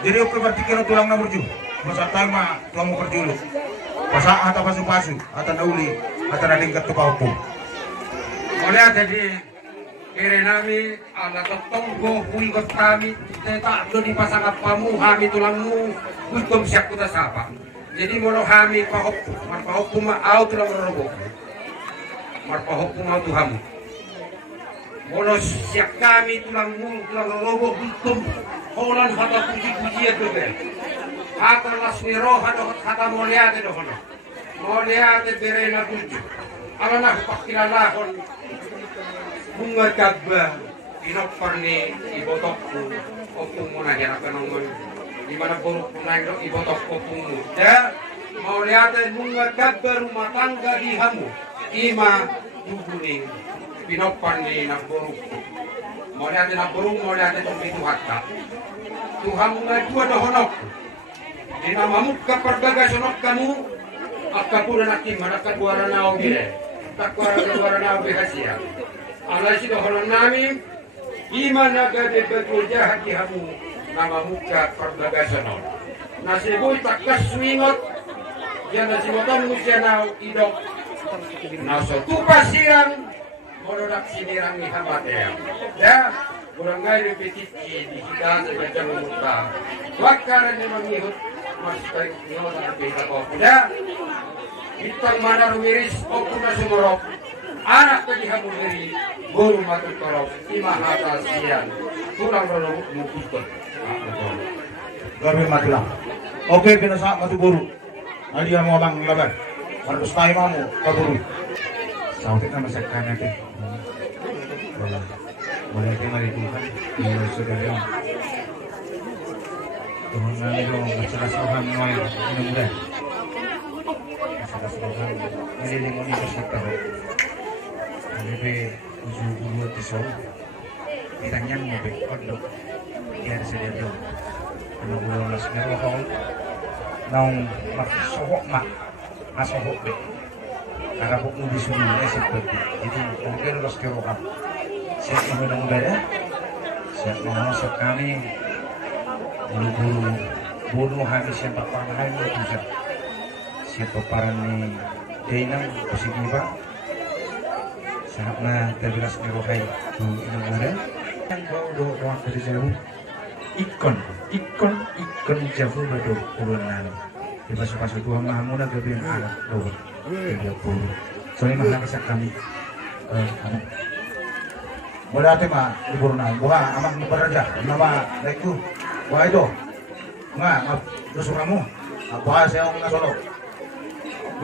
Jadi oke berarti kira tulang na berju. Masa tayo tuang mo berjulu. Pasa ata pasu-pasu, ata nauli, ata nalingkat to paupo. Oleh jadi kira nami ala tonggo huigot kami tak do di pasangan pamu kami tulangmu hukum siap kita sapa. Jadi mono kami pahop marpahop kuma au tulang robo. Marpahop kuma tuhamu. Mono siap kami tulangmu tulang robo hukum holan kata puji-puji itu deh. Kata lasmiro kata moliate do hono. Moliate berena tuju. Alana pakilala kon bunga kagba inopar ni ibotokku opung mo na hirap ka naman di mana buruk po na ito ibotok opung mo ya mau lihatin bunga kagba rumah tangga di hamu ima duguning pinopar ni na buruk mau lihatin na buruk mau lihatin itong itu hatta Tuhan mo na dua dohonok di namamuk kaparbaga sonok kamu akapunan nakin manakat waranaw gile takwaran waranaw bihasia Allah sih dohonan nami iman naga de bekerja hati hamu nama muka perbagasanon nasi boy takas swingot ya nasi motor musianau idok naso tupasiran monodak sinirang ni hamateo ya kurang gaya repetisi di kita sebagai muka wakaran yang mengihut masih nyotan kita kok ya hitang mana rumiris okuna sumorok anak tadi hamu dari guru matur korok imahata sian kurang rolong mukutun Gabi matilah. Oke pinasa matu guru. Adi yang mau bang laban. Harus tayo mamu kaburu. Sautik na masakkan natin. Boleh kita maribukan. Iyo sudah yung. Tuhon na nilo masalasauhan noy inumudan. Masalasauhan nililingon ito sa taro. Alebe uju tisol. Itanyang mo be kodok. Kaya sa diyo. Ano ulo nas meron ako nang maksohok masohok be. Karapok mo disunin sa pati. Ito kung kaya los kero ka. Siap mo nang beda. Siap mo sa kami. Bulu-bulu bunuh kami siapa pangahan mo ito siapa parang ni Dainang positiva sangat na terbilas merohay tu inang yang bau doang dari jauh ikon jauh bado urunan di pasu-pasu Tuhan Maha Muna gabi yang alat doang 30 soalnya mahal kesak kami mula ate ma libur na buha amak ni paraja nama like tu wah itu nga gusto kamu buha saya ang nasolo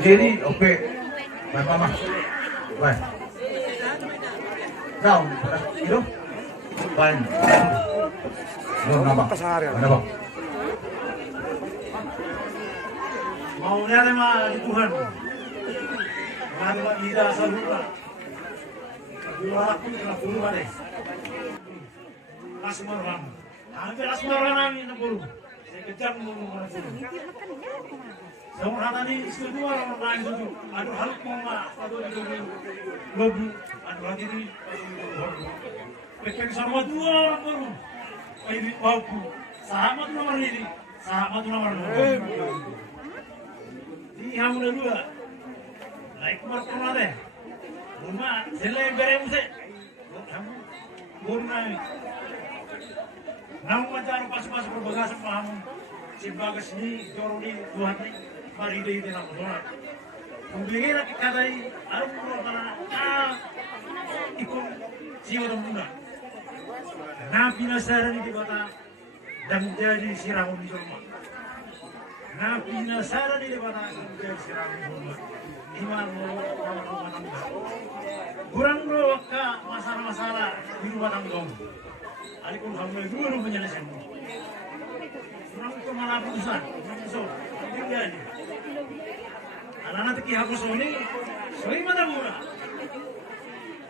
jadi oke bye mama bye kau itu bye lo nama apa mau nyari mah di Tuhan nama lidah saluran dua pun kena bulu ada. Asmaran, hampir asmaran ini nak bulu. Saya kejar bulu mana bulu. Semua hata ni semua orang lain itu. Aduh hal kuma, aduh itu lobu, aduh lagi ni. Pekeng sama dua orang bulu. Ini bauku. Sahabat nomor ini, sahabat nomor dua. Ini kamu dua. Naik markah deh. Rumah, selain beremuse, kamu burunai. Namun macam pas-pas berbagasa paham, si bagas ni, jorong ni, Tuhan ni, mari dia itu nak doa. Kemudian nak katai, arum pura kana, ikut siapa muna. Nabi Nasara ni di kota, dan jadi siramun di rumah. Nabi Nasara ni di kota, dan jadi siramun di rumah. Iman rumah tangga. Kurang bro ke masalah-masalah di rumah tangga. Alikun sampai dulu penyelesaian. Kurang ke mana putusan, so tinggal ni. Anak-anak teki hapus ini, soi mana murah.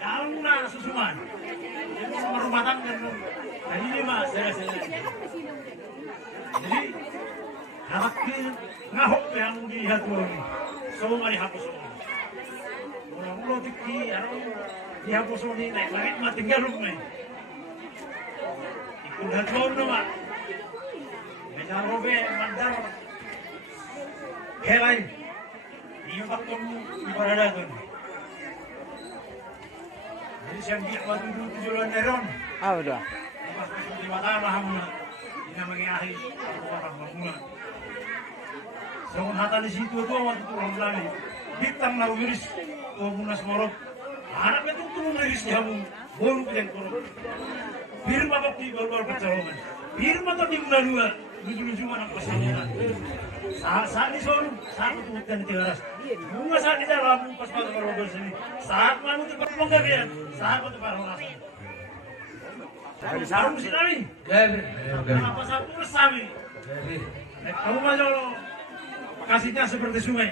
Dalam murah susuman. Jadi rumah tangga tadi ni mas saya. Jadi halakin ngahok yang dilihat ini. Semua dihapus semua. Orang-orang tiki, dihapus semua ni naik langit mah tinggal rumah. Ikut hajur nama. Jarobe mandar helai iyo baktom ibaradagon. Jadi siyang di matudu tujuan neron. Ah, udah. Di mata mahamuna ina mangiahi orang mamuna. So kung hata di situ to waktu turun lagi bitang na umiris to munas morok. Harap itu turun iris jamu bolu yang korok. Firma bakti baru percolongan. Firma tapi dua lucu-lucu anak pasangan. Saat di sono, saat itu bukan di teras. Bunga saat di dalam pas pada baru sini. Saat mana itu perpenggabian, saat itu baru rasa. Sarung di sini. Apa satu resami. Kamu maju kasihnya seperti sungai.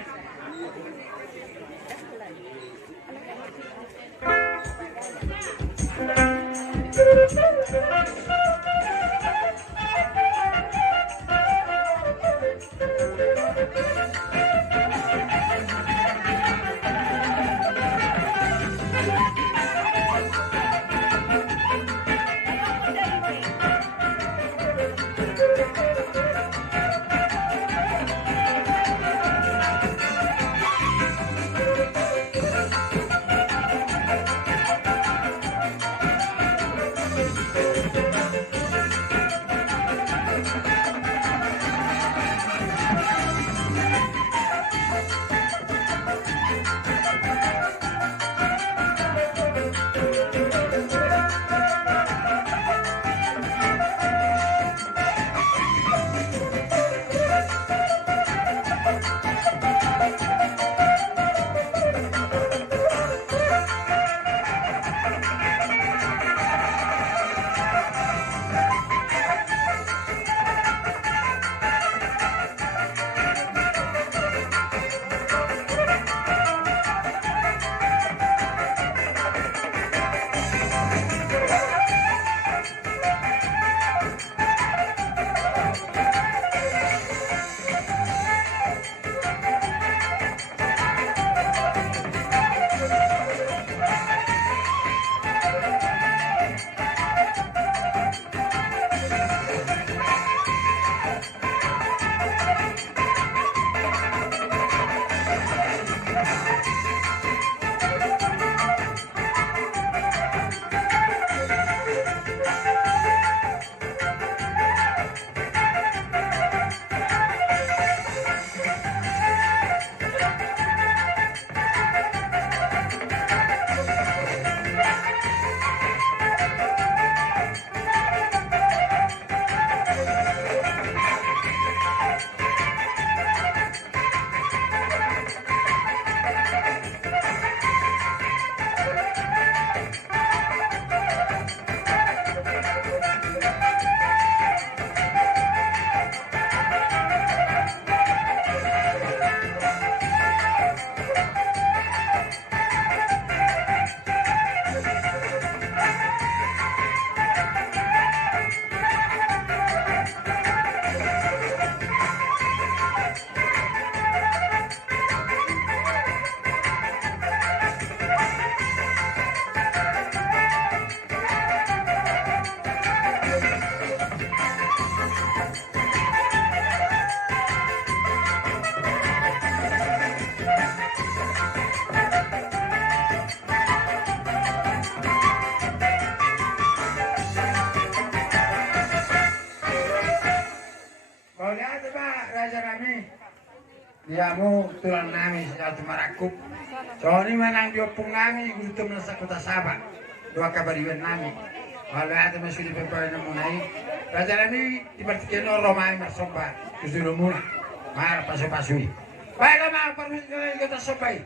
Diamu tulang nami satu marakuk. Soalnya menang diopung nami gusto na sa kota Sabah. Dua kabariwan nami. Kalau ada masih di pembawa namunai. Raja nami dipertikan orang main marsomba. Gusto muna. Mar pasu-pasui. Baiklah mga permintaan kita sabay.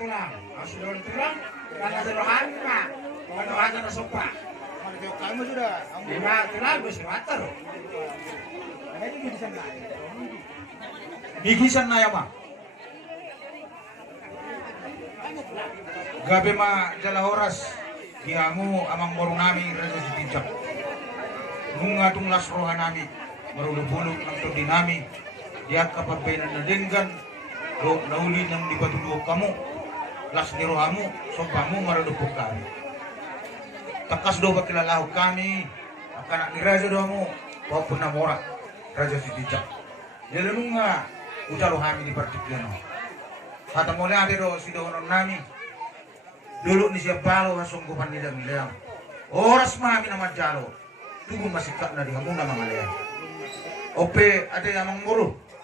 tulang. Sudah tulang, karena serohan mah. Kalau ada nasopa. Kamu sudah. Lima tulang bisa water. Bigisan na yama. Gabi ma jala oras. Giamu amang borong nami raja si Tijak. Nunga tung lasrohan nami. Marulubulog ng tudi nami. Diat kapag pinanadinggan. Do nauli ng dibatulo kamu. Las nirohamu. Sopamu marulubog kami. Takas do bakilalaho kami. Akanak ni raja do mo. Wapun na mora. Raja si Tijak. Jadi nunga. Ujalo kami di partiklano. Kata mulai ada do si donon nami. Dulu ni siya balo hasunggupan nila nilang. Oras mami naman jalo. Tunggu masih kak na di kamu na mga liang. Ope ada yang menguru.